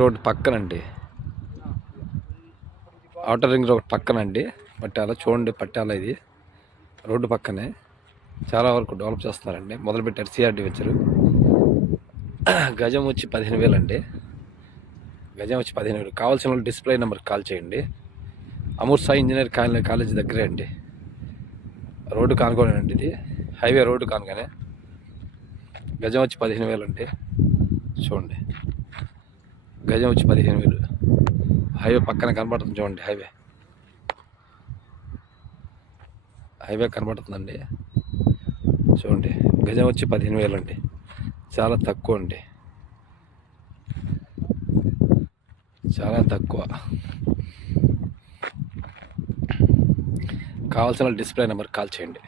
Road పక్కనండి, outer ring road పక్కనండి పట్టాల. చూడండి పట్టాల, ఇది రోడ్డు పక్కనే చాలా వరకు డెవలప్ చేస్తున్నారండి. మొదలుపెట్టారు సిఆర్డి వచ్చారు. గజం వచ్చి 15,000 అండి. గజం వచ్చి 15,000. కావాల్సిన వాళ్ళు డిస్ప్లే నెంబర్కి కాల్ చేయండి. అమూర్ సాయి ఇంజనీర్ కాలేజ్ దగ్గరే అండి. రోడ్డు కానుకోనండి, ఇది హైవే రోడ్డు కానుగానే. గజం వచ్చి 15,000 అండి. చూడండి, గజం వచ్చి 15,000. హైవే పక్కన కనబడుతుంది చూడండి, హైవే కనబడుతుందండి. చూడండి, గజం వచ్చి 15,000 అండి. చాలా తక్కువ అండి, చాలా తక్కువ. కావాల్సిన డిస్ప్లే నెంబర్కి కాల్ చేయండి.